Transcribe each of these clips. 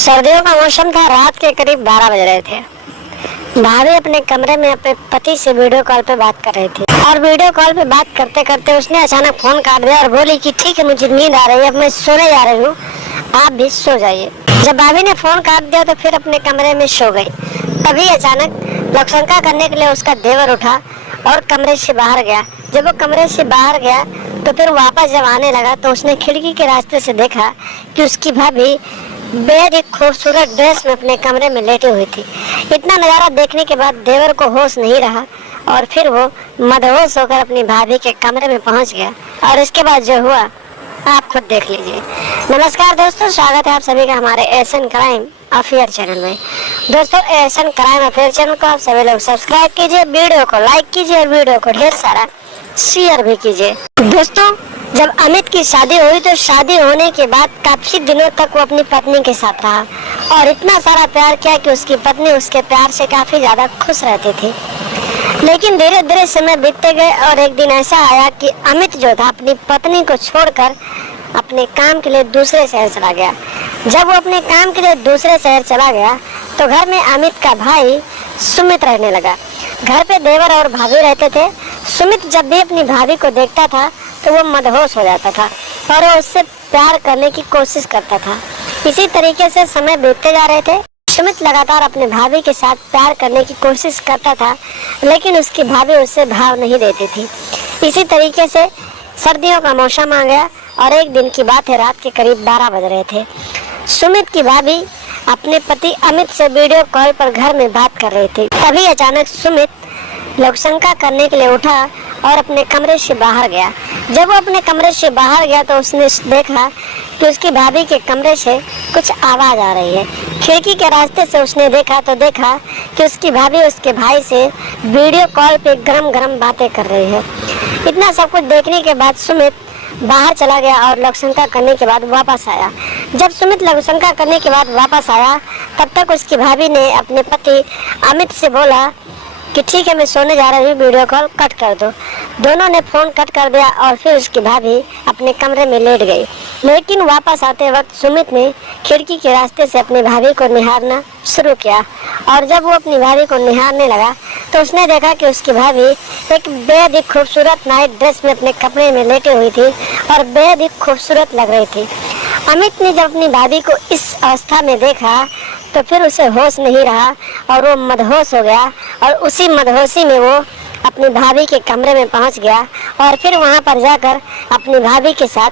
सर्दियों का मौसम था। रात के करीब 12 बज रहे थे। भाभी अपने कमरे में अपने पति से वीडियो कॉल पे बात कर रही थी और वीडियो कॉल पे बात करते करते उसने अचानक फोन काट दिया और बोली कि ठीक है, मुझे नींद आ रही है, अब मैं सोने जा रही हूँ, आप भी सो जाइए। जब भाभी ने फोन काट दिया तो फिर अपने कमरे में सो गई। तभी अचानक लक्षणका करने के लिए उसका देवर उठा और कमरे से बाहर गया। जब वो कमरे से बाहर गया तो फिर वापस जब आने लगा तो उसने खिड़की के रास्ते से देखा कि उसकी भाभी बेहद ही खूबसूरत ड्रेस में अपने कमरे में लेटी हुई थी। इतना नज़ारा देखने के बाद देवर को होश नहीं रहा और फिर वो मदहोश होकर अपनी भाभी के कमरे में पहुंच गया और इसके बाद जो हुआ आप खुद देख लीजिए। नमस्कार दोस्तों, स्वागत है आप सभी का हमारे एशियन क्राइम अफेयर चैनल में। दोस्तों, एशियन क्राइम अफेयर चैनल को आप सभी लोग सब्सक्राइब कीजिए, वीडियो को लाइक कीजिए और वीडियो को ढेर सारा शेयर भी कीजिए। दोस्तों, जब अमित की शादी हुई तो शादी होने के बाद काफी दिनों तक वो अपनी पत्नी के साथ रहा और इतना सारा प्यार किया कि उसकी पत्नी उसके प्यार से काफी ज्यादा खुश रहती थी। लेकिन धीरे धीरे समय बीतते गए और एक दिन ऐसा आया कि अमित जो था अपनी पत्नी को छोड़कर अपने काम के लिए दूसरे शहर चला गया। जब वो अपने काम के लिए दूसरे शहर चला गया तो घर में अमित का भाई सुमित रहने लगा। घर पे देवर और भाभी रहते थे। सुमित जब भी अपनी भाभी को देखता था तो वो मदहोश हो जाता था और वो उससे प्यार करने की कोशिश करता था। इसी तरीके से समय बीतते जा रहे थे। सुमित लगातार अपने भाभी के साथ प्यार करने की कोशिश करता था, लेकिन उसकी भाभी उससे भाव नहीं देती थी। इसी तरीके से सर्दियों का मौसम आ गया और एक दिन की बात है, रात के करीब 12 बज रहे थे। सुमित की भाभी अपने पति अमित से वीडियो कॉल पर घर में बात कर रही थी। तभी अचानक सुमित लक्षणका करने के लिए उठा और अपने कमरे से बाहर गया। जब वो अपने कमरे से बाहर गया तो उसने देखा कि उसकी भाभी के कमरे से कुछ आवाज आ रही है। खिड़की के रास्ते से उसने देखा कि उसकी भाभी उसके भाई से वीडियो कॉल पे गरम गरम बातें कर रही है। इतना सब कुछ देखने के बाद सुमित बाहर चला गया और लक्षणका करने के बाद वापस आया। जब सुमित लक्षणका करने के बाद वापस आया तब तक उसकी भाभी ने अपने पति अमित से बोला कि ठीक है, मैं सोने जा रही हूँ, वीडियो कॉल कट कर दो। दोनों ने फोन कट कर दिया और फिर उसकी भाभी अपने कमरे में लेट गई। लेकिन वापस आते वक्त सुमित ने खिड़की के रास्ते से अपनी भाभी को निहारना शुरू किया और जब वो अपनी भाभी को निहारने लगा तो उसने देखा कि उसकी भाभी एक बेहद ही खूबसूरत नाइट ड्रेस में अपने कपड़े में लेटी हुई थी और बेहद ही खूबसूरत लग रही थी। अमित ने जब अपनी भाभी को इस अवस्था में देखा तो फिर उसे होश नहीं रहा और वो मदहोश हो गया और उसी मदहोशी में वो अपनी भाभी के कमरे में पहुंच गया और फिर वहां पर जाकर अपनी भाभी के साथ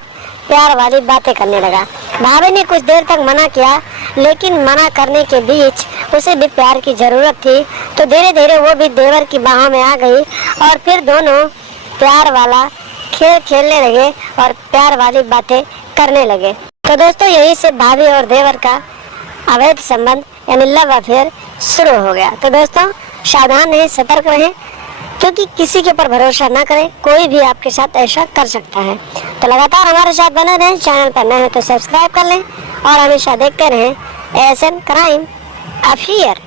प्यार वाली बातें करने लगा। भाभी ने कुछ देर तक मना किया, लेकिन मना करने के बीच उसे भी प्यार की ज़रूरत थी तो धीरे धीरे वो भी देवर की बाहों में आ गई और फिर दोनों प्यार वाला खेल खेलने लगे और प्यार वाली बातें करने लगे। तो दोस्तों, यही से भाभी और देवर का अवैध संबंध यानी लव अफेयर शुरू हो गया। तो दोस्तों, सावधान रहें, सतर्क रहें, क्योंकि किसी के ऊपर भरोसा ना करें, कोई भी आपके साथ ऐसा कर सकता है। तो लगातार हमारे साथ बने रहें। चैनल पर नए हैं तो सब्सक्राइब कर लें और हमेशा देखते रहें एशियन क्राइम अफेयर।